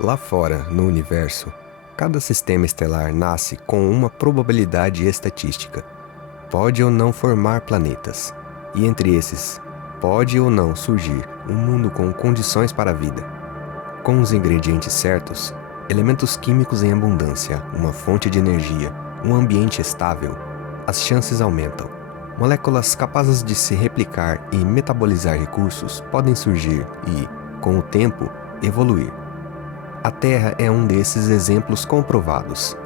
Lá fora, no universo, cada sistema estelar nasce com uma probabilidade estatística. Pode ou não formar planetas, e entre esses, pode ou não surgir um mundo com condições para a vida. Com os ingredientes certos, elementos químicos em abundância, uma fonte de energia, um ambiente estável, as chances aumentam. Moléculas capazes de se replicar e metabolizar recursos podem surgir e, com o tempo, evoluir. A Terra é um desses exemplos comprovados,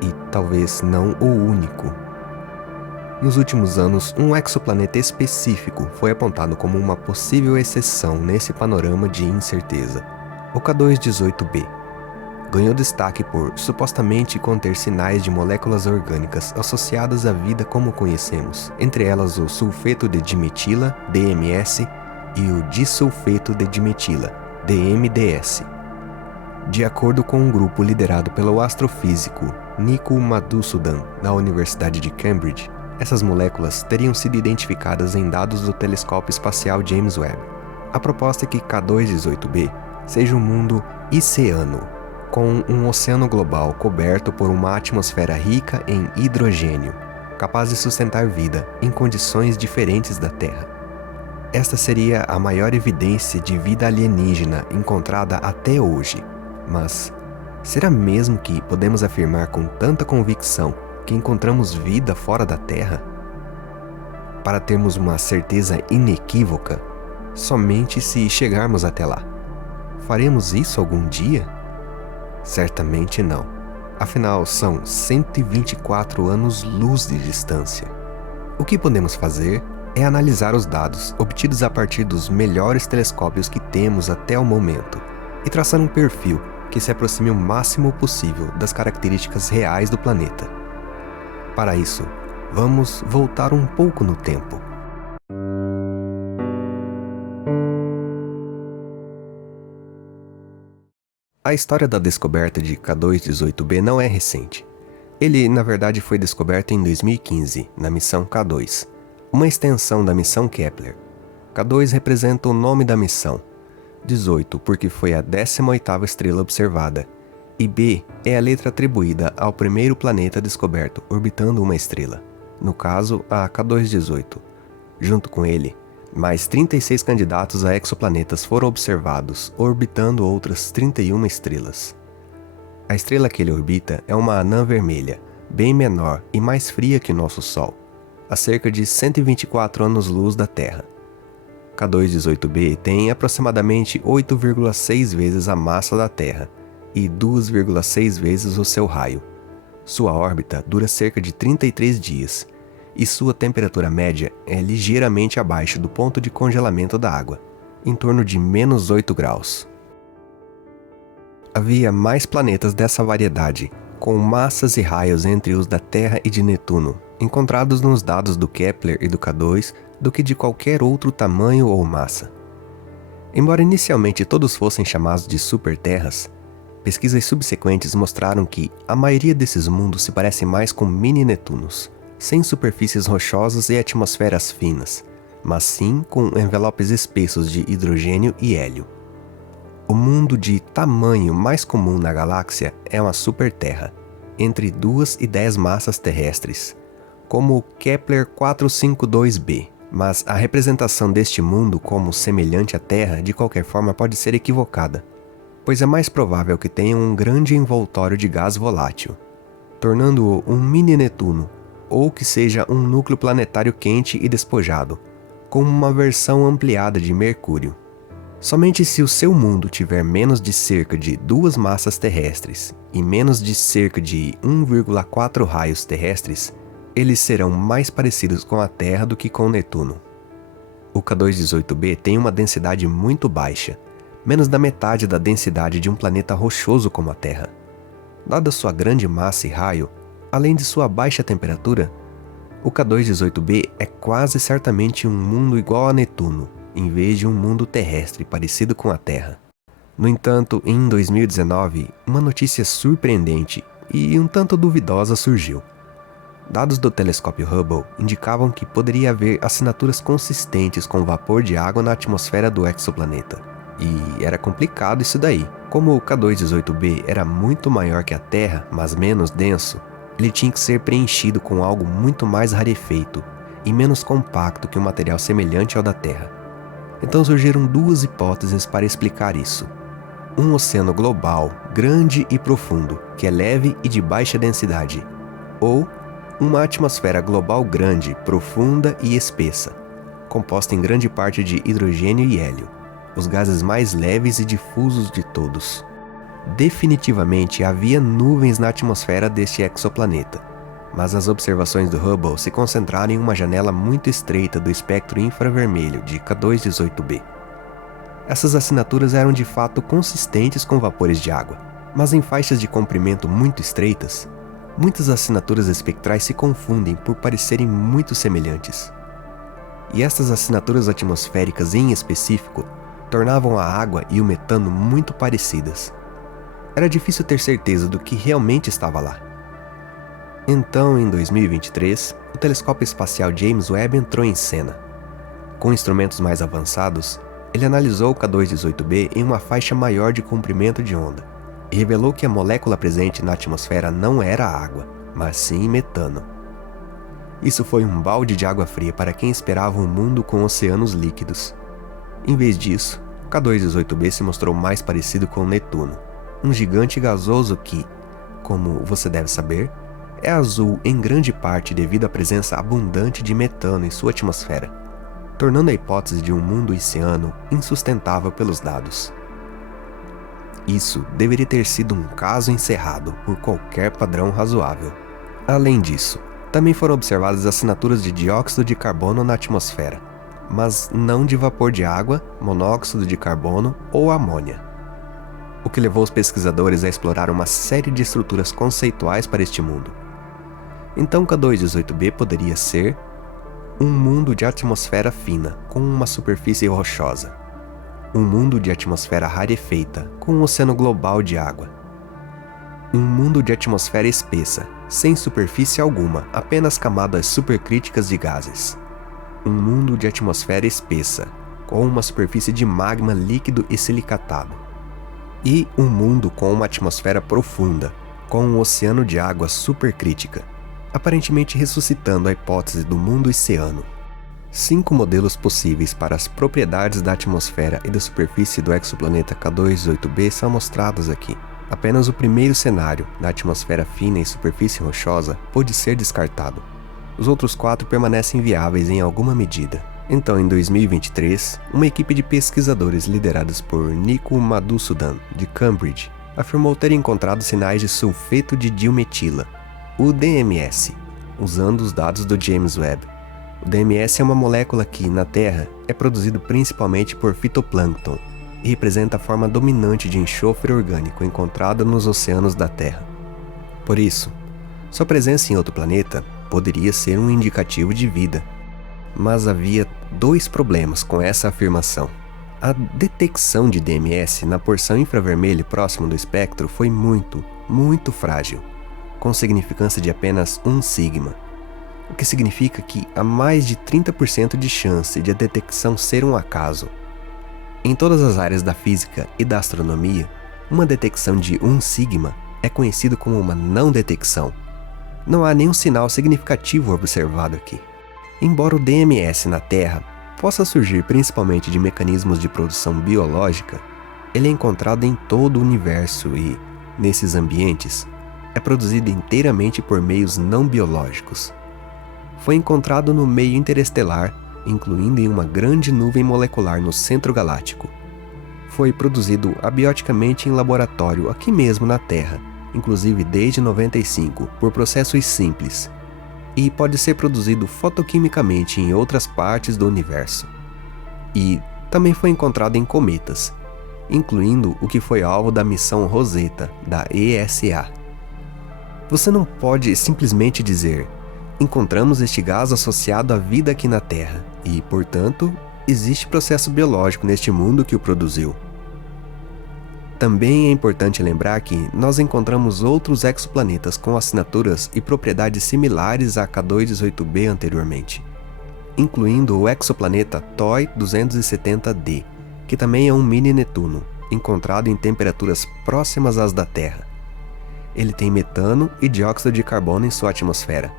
e talvez não o único. Nos últimos anos, um exoplaneta específico foi apontado como uma possível exceção nesse panorama de incerteza, o K218b. Ganhou destaque por supostamente conter sinais de moléculas orgânicas associadas à vida como conhecemos, entre elas o sulfeto de dimetila, DMS, e o disulfeto de dimetila, DMDS. De acordo com um grupo liderado pelo astrofísico Nikhil Madhusudan, da Universidade de Cambridge, essas moléculas teriam sido identificadas em dados do telescópio espacial James Webb. A proposta é que K218b seja um mundo iceano, com um oceano global coberto por uma atmosfera rica em hidrogênio, capaz de sustentar vida em condições diferentes da Terra. Esta seria a maior evidência de vida alienígena encontrada até hoje. Mas, será mesmo que podemos afirmar com tanta convicção que encontramos vida fora da Terra? Para termos uma certeza inequívoca, somente se chegarmos até lá. Faremos isso algum dia? Certamente não. Afinal, são 124 anos-luz de distância. O que podemos fazer é analisar os dados obtidos a partir dos melhores telescópios que temos até o momento e traçar um perfil que se aproxime o máximo possível das características reais do planeta. Para isso, vamos voltar um pouco no tempo. A história da descoberta de K218b não é recente. Ele, na verdade, foi descoberto em 2015, na missão K2, uma extensão da missão Kepler. K2 representa o nome da missão, 18 porque foi a 18ª estrela observada, e B é a letra atribuída ao primeiro planeta descoberto orbitando uma estrela, no caso a K218. Junto com ele, mais 36 candidatos a exoplanetas foram observados orbitando outras 31 estrelas. A estrela que ele orbita é uma anã vermelha, bem menor e mais fria que o nosso Sol, a cerca de 124 anos-luz da Terra. K218b tem aproximadamente 8,6 vezes a massa da Terra e 2,6 vezes o seu raio. Sua órbita dura cerca de 33 dias e sua temperatura média é ligeiramente abaixo do ponto de congelamento da água, em torno de menos 8 graus. Havia mais planetas dessa variedade, com massas e raios entre os da Terra e de Netuno, encontrados nos dados do Kepler e do K2, do que de qualquer outro tamanho ou massa. Embora inicialmente todos fossem chamados de superterras, pesquisas subsequentes mostraram que a maioria desses mundos se parece mais com mini-Netunos, sem superfícies rochosas e atmosferas finas, mas sim com envelopes espessos de hidrogênio e hélio. O mundo de tamanho mais comum na galáxia é uma superterra, entre 2 e 10 massas terrestres, como o Kepler 452b, mas a representação deste mundo como semelhante à Terra de qualquer forma pode ser equivocada, pois é mais provável que tenha um grande envoltório de gás volátil, tornando-o um mini-Netuno, ou que seja um núcleo planetário quente e despojado, com uma versão ampliada de Mercúrio. Somente se o seu mundo tiver menos de cerca de 2 massas terrestres e menos de cerca de 1,4 raios terrestres, eles serão mais parecidos com a Terra do que com Netuno. O K218b tem uma densidade muito baixa, menos da metade da densidade de um planeta rochoso como a Terra. Dada sua grande massa e raio, além de sua baixa temperatura, o K218b é quase certamente um mundo igual a Netuno, em vez de um mundo terrestre parecido com a Terra. No entanto, em 2019, uma notícia surpreendente e um tanto duvidosa surgiu. Dados do telescópio Hubble indicavam que poderia haver assinaturas consistentes com vapor de água na atmosfera do exoplaneta. E era complicado isso daí, Como o K2-18b era muito maior que a Terra, mas menos denso, ele tinha que ser preenchido com algo muito mais rarefeito e menos compacto que um material semelhante ao da Terra. Então surgiram duas hipóteses para explicar isso. Um oceano global, grande e profundo, que é leve e de baixa densidade, ou uma atmosfera global grande, profunda e espessa, composta em grande parte de hidrogênio e hélio, os gases mais leves e difusos de todos. Definitivamente havia nuvens na atmosfera deste exoplaneta, mas as observações do Hubble se concentraram em uma janela muito estreita do espectro infravermelho de K2-18b. Essas assinaturas eram de fato consistentes com vapores de água, mas em faixas de comprimento muito estreitas, muitas assinaturas espectrais se confundem por parecerem muito semelhantes. E estas assinaturas atmosféricas em específico tornavam a água e o metano muito parecidas. Era difícil ter certeza do que realmente estava lá. Então, em 2023, o telescópio espacial James Webb entrou em cena. Com instrumentos mais avançados, ele analisou o K2-18b em uma faixa maior de comprimento de onda e revelou que a molécula presente na atmosfera não era água, mas sim metano. Isso foi um balde de água fria para quem esperava um mundo com oceanos líquidos. Em vez disso, o K2-18b se mostrou mais parecido com Netuno, um gigante gasoso que, como você deve saber, é azul em grande parte devido à presença abundante de metano em sua atmosfera, tornando a hipótese de um mundo oceano insustentável pelos dados. Isso deveria ter sido um caso encerrado por qualquer padrão razoável. Além disso, também foram observadas assinaturas de dióxido de carbono na atmosfera, mas não de vapor de água, monóxido de carbono ou amônia. O que levou os pesquisadores a explorar uma série de estruturas conceituais para este mundo. Então K2-18b poderia ser um mundo de atmosfera fina, com uma superfície rochosa. Um mundo de atmosfera rarefeita, com um oceano global de água. Um mundo de atmosfera espessa, sem superfície alguma, apenas camadas supercríticas de gases. Um mundo de atmosfera espessa, com uma superfície de magma líquido e silicatado. E um mundo com uma atmosfera profunda, com um oceano de água supercrítica, aparentemente ressuscitando a hipótese do mundo oceano. 5 modelos possíveis para as propriedades da atmosfera e da superfície do exoplaneta K2-18b são mostrados aqui. Apenas o primeiro cenário, da atmosfera fina e superfície rochosa, pôde ser descartado. Os outros 4 permanecem viáveis em alguma medida. Então, em 2023, uma equipe de pesquisadores liderados por Nico Madhusudan, de Cambridge, afirmou ter encontrado sinais de sulfeto de dilmetila, o DMS, usando os dados do James Webb. O DMS é uma molécula que, na Terra, é produzido principalmente por fitoplâncton e representa a forma dominante de enxofre orgânico encontrada nos oceanos da Terra. Por isso, sua presença em outro planeta poderia ser um indicativo de vida. Mas havia 2 problemas com essa afirmação. A detecção de DMS na porção infravermelho próximo do espectro foi muito frágil, com significância de apenas 1 sigma, o que significa que há mais de 30% de chance de a detecção ser um acaso. Em todas as áreas da física e da astronomia, uma detecção de 1 sigma é conhecido como uma não detecção. Não há nenhum sinal significativo observado aqui. Embora o DMS na Terra possa surgir principalmente de mecanismos de produção biológica, ele é encontrado em todo o universo e, nesses ambientes, é produzido inteiramente por meios não biológicos. Foi encontrado no meio interestelar, incluindo em uma grande nuvem molecular no centro galáctico. Foi produzido abioticamente em laboratório aqui mesmo na Terra, inclusive desde 95, por processos simples, e pode ser produzido fotoquimicamente em outras partes do universo. E também foi encontrado em cometas, incluindo o que foi alvo da missão Rosetta, da ESA. Você não pode simplesmente dizer: encontramos este gás associado à vida aqui na Terra, e, portanto, existe processo biológico neste mundo que o produziu. Também é importante lembrar que nós encontramos outros exoplanetas com assinaturas e propriedades similares a K2-18b anteriormente, incluindo o exoplaneta TOI 270d, que também é um mini Netuno, encontrado em temperaturas próximas às da Terra. Ele tem metano e dióxido de carbono em sua atmosfera,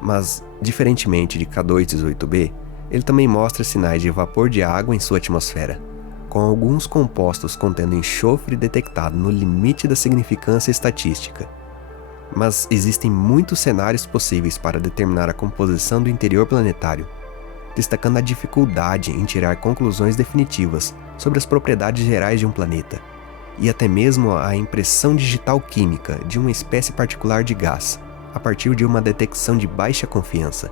mas, diferentemente de K2-18b, ele também mostra sinais de vapor de água em sua atmosfera, com alguns compostos contendo enxofre detectado no limite da significância estatística. Mas existem muitos cenários possíveis para determinar a composição do interior planetário, destacando a dificuldade em tirar conclusões definitivas sobre as propriedades gerais de um planeta, e até mesmo a impressão digital química de uma espécie particular de gás, a partir de uma detecção de baixa confiança,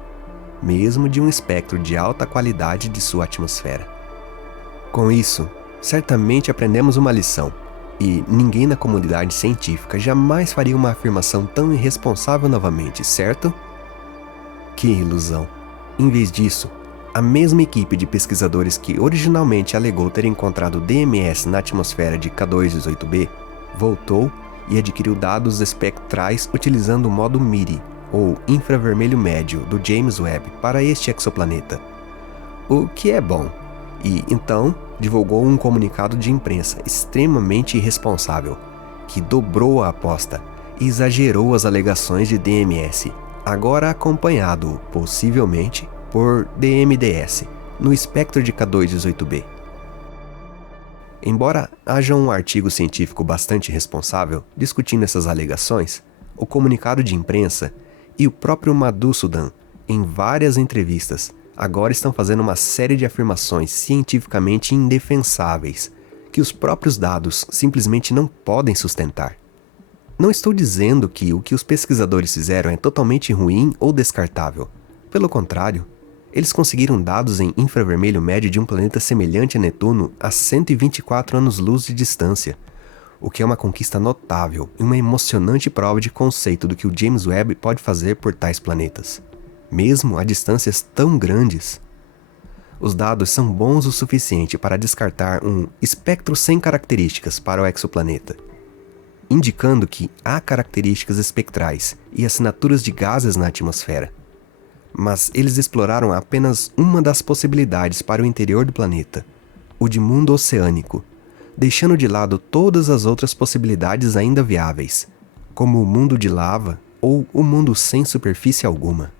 mesmo de um espectro de alta qualidade de sua atmosfera. Com isso, certamente aprendemos uma lição, e ninguém na comunidade científica jamais faria uma afirmação tão irresponsável novamente, certo? Que ilusão! Em vez disso, a mesma equipe de pesquisadores que originalmente alegou ter encontrado DMS na atmosfera de K2-18b voltou e adquiriu dados espectrais utilizando o modo MIRI, ou infravermelho médio, do James Webb para este exoplaneta. O que é bom. E, então, divulgou um comunicado de imprensa extremamente irresponsável, que dobrou a aposta e exagerou as alegações de DMS, agora acompanhado, possivelmente, por DMDS, no espectro de K2-18b. Embora haja um artigo científico bastante responsável discutindo essas alegações, o comunicado de imprensa e o próprio Madhusudan, em várias entrevistas, agora estão fazendo uma série de afirmações cientificamente indefensáveis, que os próprios dados simplesmente não podem sustentar. Não estou dizendo que o que os pesquisadores fizeram é totalmente ruim ou descartável. Pelo contrário, eles conseguiram dados em infravermelho médio de um planeta semelhante a Netuno a 124 anos-luz de distância, o que é uma conquista notável e uma emocionante prova de conceito do que o James Webb pode fazer por tais planetas, mesmo a distâncias tão grandes. Os dados são bons o suficiente para descartar um espectro sem características para o exoplaneta, indicando que há características espectrais e assinaturas de gases na atmosfera. Mas eles exploraram apenas uma das possibilidades para o interior do planeta, o de mundo oceânico, deixando de lado todas as outras possibilidades ainda viáveis, como o mundo de lava ou o mundo sem superfície alguma.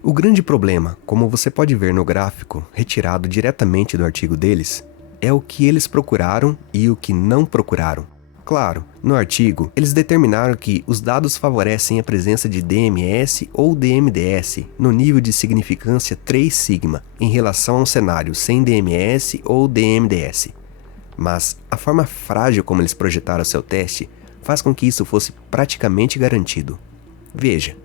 O grande problema, como você pode ver no gráfico retirado diretamente do artigo deles, é o que eles procuraram e o que não procuraram. Claro, no artigo, eles determinaram que os dados favorecem a presença de DMS ou DMDS no nível de significância 3 sigma em relação a um cenário sem DMS ou DMDS. Mas a forma frágil como eles projetaram seu teste faz com que isso fosse praticamente garantido. Veja,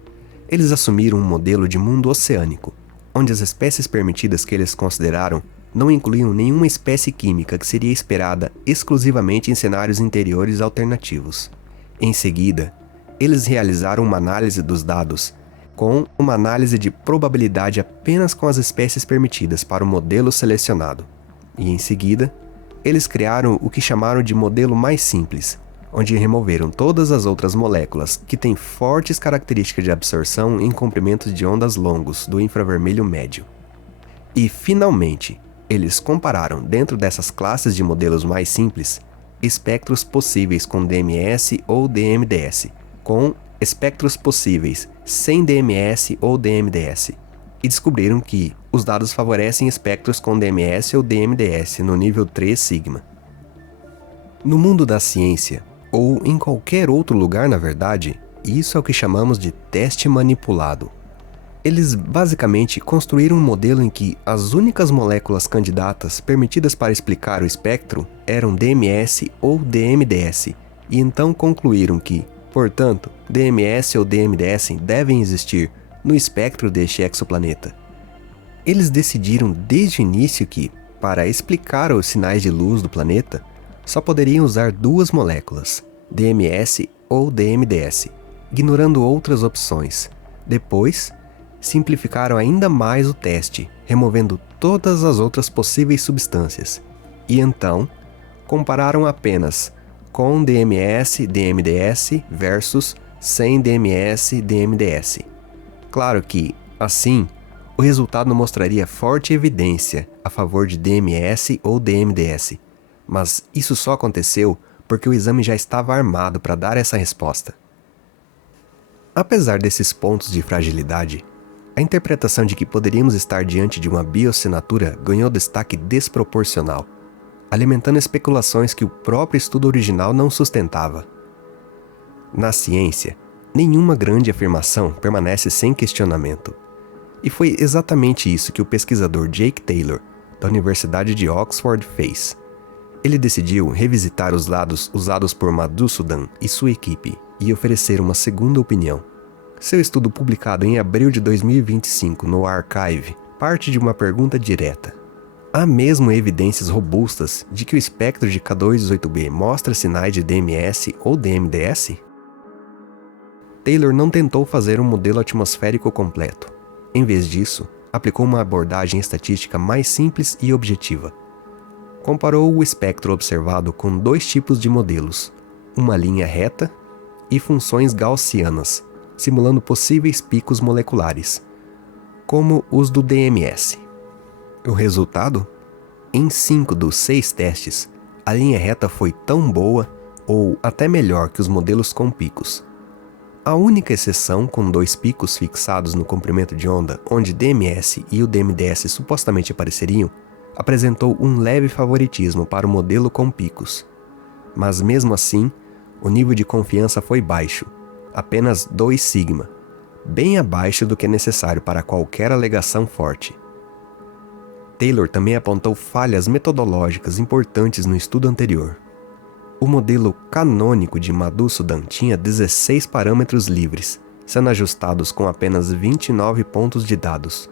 eles assumiram um modelo de mundo oceânico, onde as espécies permitidas que eles consideraram não incluíam nenhuma espécie química que seria esperada exclusivamente em cenários interiores alternativos. Em seguida, eles realizaram uma análise dos dados com uma análise de probabilidade apenas com as espécies permitidas para o modelo selecionado. E em seguida, eles criaram o que chamaram de modelo mais simples, onde removeram todas as outras moléculas que têm fortes características de absorção em comprimentos de ondas longos do infravermelho médio. E, finalmente, eles compararam dentro dessas classes de modelos mais simples espectros possíveis com DMS ou DMDS, com espectros possíveis sem DMS ou DMDS, e descobriram que os dados favorecem espectros com DMS ou DMDS no nível 3 sigma. No mundo da ciência, ou em qualquer outro lugar na verdade, isso é o que chamamos de teste manipulado. Eles basicamente construíram um modelo em que as únicas moléculas candidatas permitidas para explicar o espectro eram DMS ou DMDS, e então concluíram que, portanto, DMS ou DMDS devem existir no espectro deste exoplaneta. Eles decidiram desde o início que, para explicar os sinais de luz do planeta, só poderiam usar duas moléculas, DMS ou DMDS, ignorando outras opções. Depois, simplificaram ainda mais o teste, removendo todas as outras possíveis substâncias. E então, compararam apenas com DMS-DMDS versus sem DMS-DMDS. Claro que, assim, o resultado mostraria forte evidência a favor de DMS ou DMDS, mas isso só aconteceu porque o exame já estava armado para dar essa resposta. Apesar desses pontos de fragilidade, a interpretação de que poderíamos estar diante de uma bioassinatura ganhou destaque desproporcional, alimentando especulações que o próprio estudo original não sustentava. Na ciência, nenhuma grande afirmação permanece sem questionamento. E foi exatamente isso que o pesquisador Jake Taylor, da Universidade de Oxford, fez. Ele decidiu revisitar os dados usados por Madhusudan e sua equipe e oferecer uma segunda opinião. Seu estudo, publicado em abril de 2025 no Archive, parte de uma pergunta direta. Há mesmo evidências robustas de que o espectro de K218b mostra sinais de DMS ou DMDS? Taylor não tentou fazer um modelo atmosférico completo. Em vez disso, aplicou uma abordagem estatística mais simples e objetiva. Comparou o espectro observado com dois tipos de modelos, uma linha reta e funções gaussianas, simulando possíveis picos moleculares, como os do DMS. O resultado? Em 5 dos 6 testes, a linha reta foi tão boa ou até melhor que os modelos com picos. A única exceção, com 2 picos fixados no comprimento de onda, onde DMS e o DMDS supostamente apareceriam, apresentou um leve favoritismo para o modelo com picos. Mas mesmo assim, o nível de confiança foi baixo, apenas 2 sigma, bem abaixo do que é necessário para qualquer alegação forte. Taylor também apontou falhas metodológicas importantes no estudo anterior. O modelo canônico de Madhusudan tinha 16 parâmetros livres, sendo ajustados com apenas 29 pontos de dados,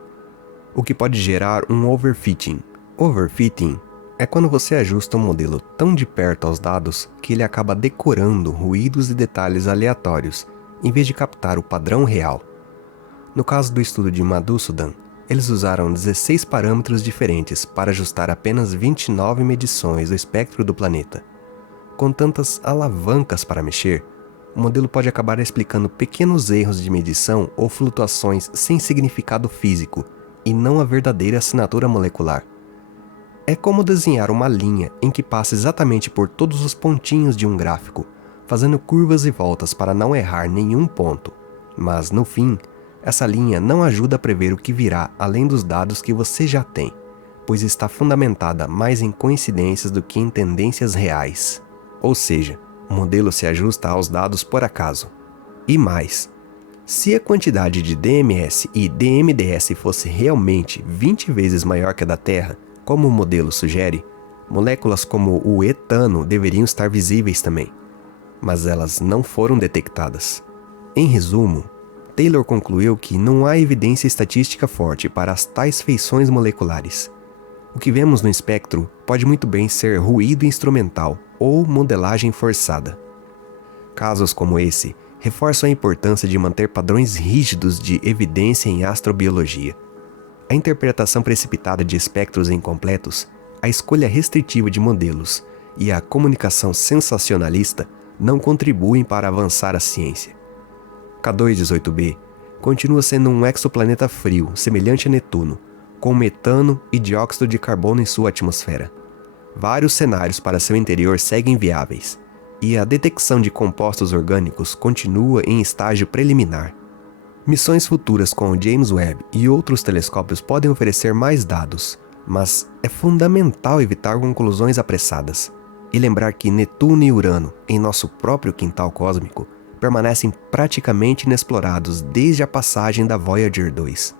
o que pode gerar um overfitting. Overfitting é quando você ajusta um modelo tão de perto aos dados que ele acaba decorando ruídos e detalhes aleatórios, em vez de captar o padrão real. No caso do estudo de Madhusudan, eles usaram 16 parâmetros diferentes para ajustar apenas 29 medições do espectro do planeta. Com tantas alavancas para mexer, o modelo pode acabar explicando pequenos erros de medição ou flutuações sem significado físico, e não a verdadeira assinatura molecular. É como desenhar uma linha em que passa exatamente por todos os pontinhos de um gráfico, fazendo curvas e voltas para não errar nenhum ponto. Mas, no fim, essa linha não ajuda a prever o que virá além dos dados que você já tem, pois está fundamentada mais em coincidências do que em tendências reais. Ou seja, o modelo se ajusta aos dados por acaso. E mais, se a quantidade de DMS e DMDS fosse realmente 20 vezes maior que a da Terra, como o modelo sugere, moléculas como o etano deveriam estar visíveis também, mas elas não foram detectadas. Em resumo, Taylor concluiu que não há evidência estatística forte para as tais feições moleculares. O que vemos no espectro pode muito bem ser ruído instrumental ou modelagem forçada. Casos como esse reforçam a importância de manter padrões rígidos de evidência em astrobiologia. A interpretação precipitada de espectros incompletos, a escolha restritiva de modelos e a comunicação sensacionalista não contribuem para avançar a ciência. K218b continua sendo um exoplaneta frio, semelhante a Netuno, com metano e dióxido de carbono em sua atmosfera. Vários cenários para seu interior seguem viáveis, e a detecção de compostos orgânicos continua em estágio preliminar. Missões futuras com o James Webb e outros telescópios podem oferecer mais dados, mas é fundamental evitar conclusões apressadas e lembrar que Netuno e Urano, em nosso próprio quintal cósmico, permanecem praticamente inexplorados desde a passagem da Voyager 2.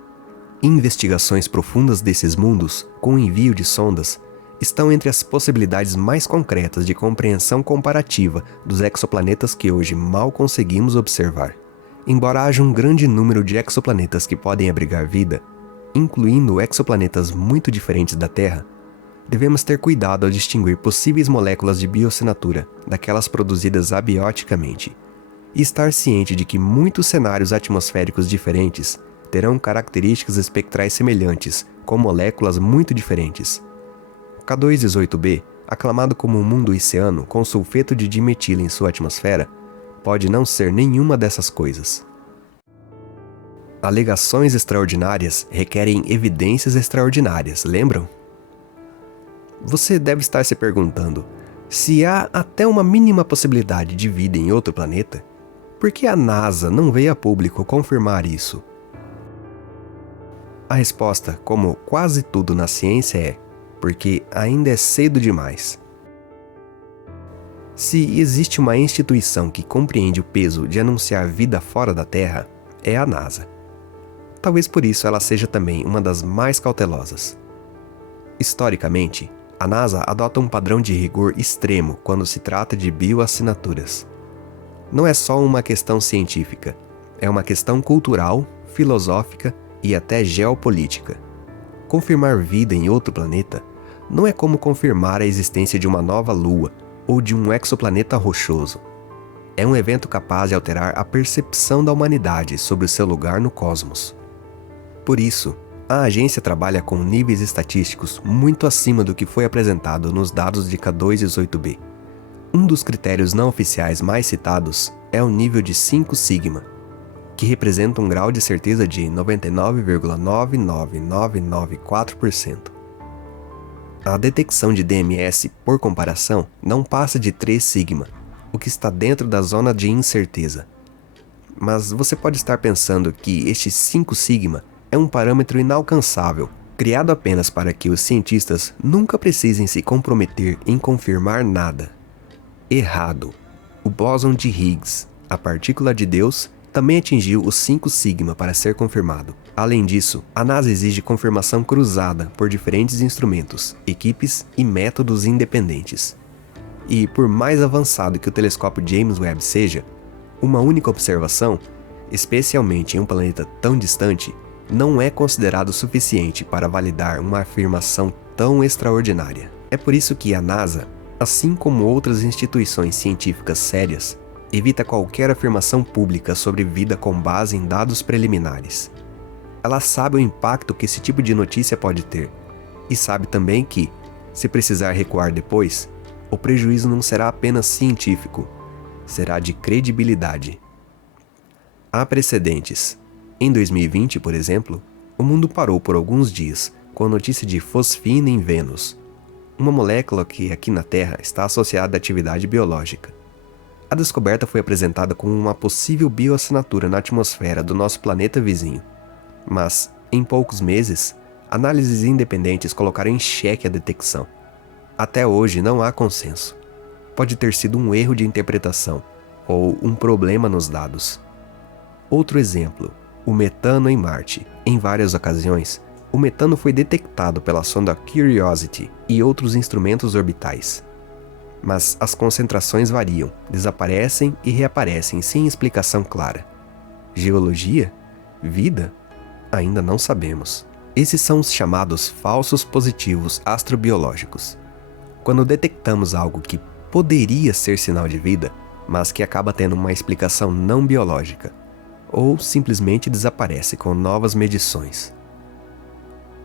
Investigações profundas desses mundos, com o envio de sondas, estão entre as possibilidades mais concretas de compreensão comparativa dos exoplanetas que hoje mal conseguimos observar. Embora haja um grande número de exoplanetas que podem abrigar vida, incluindo exoplanetas muito diferentes da Terra, devemos ter cuidado ao distinguir possíveis moléculas de bioassinatura daquelas produzidas abioticamente, e estar ciente de que muitos cenários atmosféricos diferentes terão características espectrais semelhantes, com moléculas muito diferentes. K218b, aclamado como um mundo oceano com sulfeto de dimetila em sua atmosfera, pode não ser nenhuma dessas coisas. Alegações extraordinárias requerem evidências extraordinárias, lembram? Você deve estar se perguntando, se há até uma mínima possibilidade de vida em outro planeta, por que a NASA não veio a público confirmar isso? A resposta, como quase tudo na ciência, é porque ainda é cedo demais. Se existe uma instituição que compreende o peso de anunciar vida fora da Terra, é a NASA. Talvez por isso ela seja também uma das mais cautelosas. Historicamente, a NASA adota um padrão de rigor extremo quando se trata de bioassinaturas. Não é só uma questão científica, é uma questão cultural, filosófica e até geopolítica. Confirmar vida em outro planeta não é como confirmar a existência de uma nova lua ou de um exoplaneta rochoso. É um evento capaz de alterar a percepção da humanidade sobre o seu lugar no cosmos. Por isso, a agência trabalha com níveis estatísticos muito acima do que foi apresentado nos dados de K2-18b. Um dos critérios não oficiais mais citados é o nível de 5 sigma, que representa um grau de certeza de 99,99994%. A detecção de DMS, por comparação, não passa de 3 sigma, o que está dentro da zona de incerteza. Mas você pode estar pensando que este 5 sigma é um parâmetro inalcançável, criado apenas para que os cientistas nunca precisem se comprometer em confirmar nada. Errado. O bóson de Higgs, a partícula de Deus, também atingiu os 5 sigma para ser confirmado. Além disso, a NASA exige confirmação cruzada por diferentes instrumentos, equipes e métodos independentes. E por mais avançado que o telescópio James Webb seja, uma única observação, especialmente em um planeta tão distante, não é considerado suficiente para validar uma afirmação tão extraordinária. É por isso que a NASA, assim como outras instituições científicas sérias, evita qualquer afirmação pública sobre vida com base em dados preliminares. Ela sabe o impacto que esse tipo de notícia pode ter, e sabe também que, se precisar recuar depois, o prejuízo não será apenas científico, será de credibilidade. Há precedentes. Em 2020, por exemplo, o mundo parou por alguns dias com a notícia de fosfina em Vênus, uma molécula que aqui na Terra está associada à atividade biológica. A descoberta foi apresentada como uma possível bioassinatura na atmosfera do nosso planeta vizinho. Mas, em poucos meses, análises independentes colocaram em xeque a detecção. Até hoje não há consenso. Pode ter sido um erro de interpretação ou um problema nos dados. Outro exemplo, o metano em Marte. Em várias ocasiões, o metano foi detectado pela sonda Curiosity e outros instrumentos orbitais. Mas as concentrações variam, desaparecem e reaparecem sem explicação clara. Geologia? Vida? Ainda não sabemos. Esses são os chamados falsos positivos astrobiológicos. Quando detectamos algo que poderia ser sinal de vida, mas que acaba tendo uma explicação não biológica, ou simplesmente desaparece com novas medições.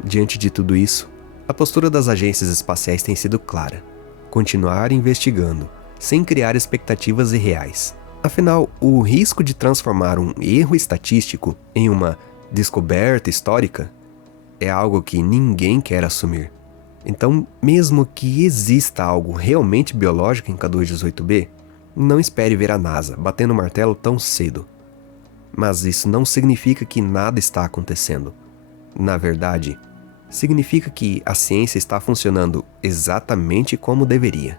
Diante de tudo isso, a postura das agências espaciais tem sido clara: continuar investigando, sem criar expectativas irreais. Afinal, o risco de transformar um erro estatístico em uma descoberta histórica é algo que ninguém quer assumir. Então, mesmo que exista algo realmente biológico em K2-18b, não espere ver a NASA batendo o martelo tão cedo. Mas isso não significa que nada está acontecendo. Na verdade, significa que a ciência está funcionando exatamente como deveria.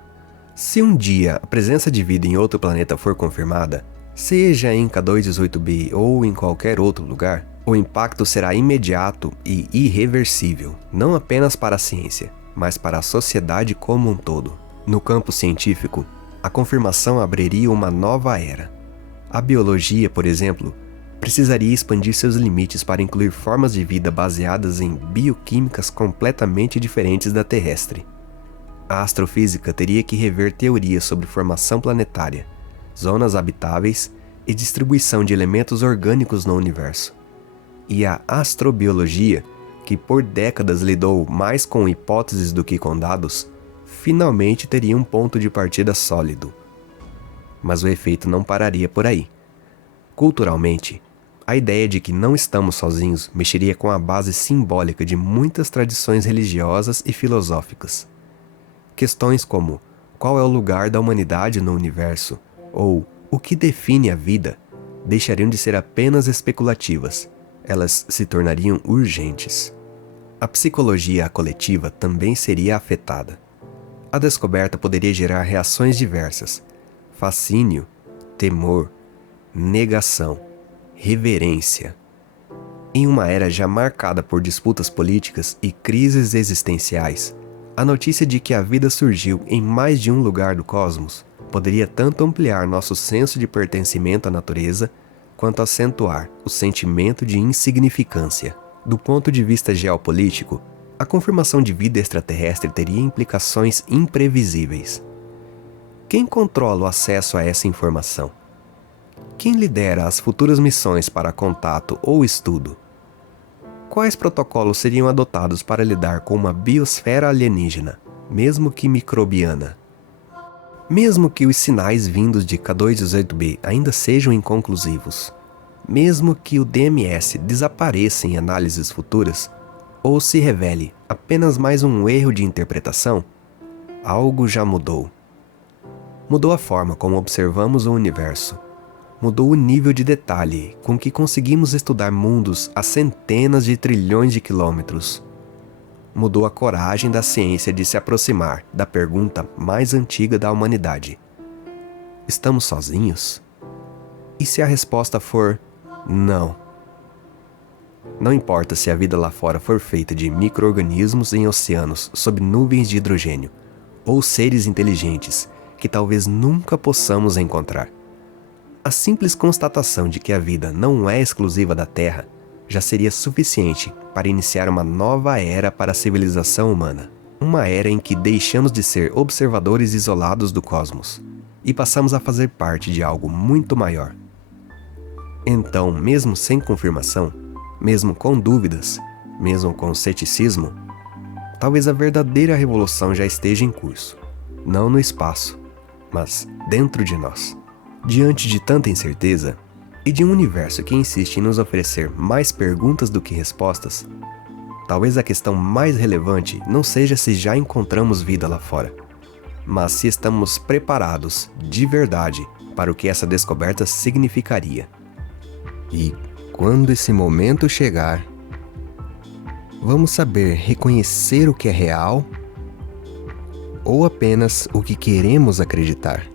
Se um dia a presença de vida em outro planeta for confirmada, seja em K2-18b ou em qualquer outro lugar, o impacto será imediato e irreversível, não apenas para a ciência, mas para a sociedade como um todo. No campo científico, a confirmação abriria uma nova era. A biologia, por exemplo, precisaria expandir seus limites para incluir formas de vida baseadas em bioquímicas completamente diferentes da terrestre. A astrofísica teria que rever teorias sobre formação planetária, zonas habitáveis e distribuição de elementos orgânicos no universo. E a astrobiologia, que por décadas lidou mais com hipóteses do que com dados, finalmente teria um ponto de partida sólido. Mas o efeito não pararia por aí. Culturalmente, a ideia de que não estamos sozinhos mexeria com a base simbólica de muitas tradições religiosas e filosóficas. Questões como qual é o lugar da humanidade no universo ou o que define a vida deixariam de ser apenas especulativas. Elas se tornariam urgentes. A psicologia coletiva também seria afetada. A descoberta poderia gerar reações diversas: fascínio, temor, negação, reverência. Em uma era já marcada por disputas políticas e crises existenciais, a notícia de que a vida surgiu em mais de um lugar do cosmos poderia tanto ampliar nosso senso de pertencimento à natureza, quanto acentuar o sentimento de insignificância. Do ponto de vista geopolítico, a confirmação de vida extraterrestre teria implicações imprevisíveis. Quem controla o acesso a essa informação? Quem lidera as futuras missões para contato ou estudo? Quais protocolos seriam adotados para lidar com uma biosfera alienígena, mesmo que microbiana? Mesmo que os sinais vindos de K218b ainda sejam inconclusivos, mesmo que o DMS desapareça em análises futuras, ou se revele apenas mais um erro de interpretação, algo já mudou. Mudou a forma como observamos o universo. Mudou o nível de detalhe com que conseguimos estudar mundos a centenas de trilhões de quilômetros. Mudou a coragem da ciência de se aproximar da pergunta mais antiga da humanidade: estamos sozinhos? E se a resposta for não? Não importa se a vida lá fora for feita de micro-organismos em oceanos sob nuvens de hidrogênio, ou seres inteligentes que talvez nunca possamos encontrar. A simples constatação de que a vida não é exclusiva da Terra já seria suficiente para iniciar uma nova era para a civilização humana. Uma era em que deixamos de ser observadores isolados do cosmos e passamos a fazer parte de algo muito maior. Então, mesmo sem confirmação, mesmo com dúvidas, mesmo com ceticismo, talvez a verdadeira revolução já esteja em curso, não no espaço, mas dentro de nós. Diante de tanta incerteza, e de um universo que insiste em nos oferecer mais perguntas do que respostas, talvez a questão mais relevante não seja se já encontramos vida lá fora, mas se estamos preparados de verdade para o que essa descoberta significaria. E quando esse momento chegar, vamos saber reconhecer o que é real ou apenas o que queremos acreditar.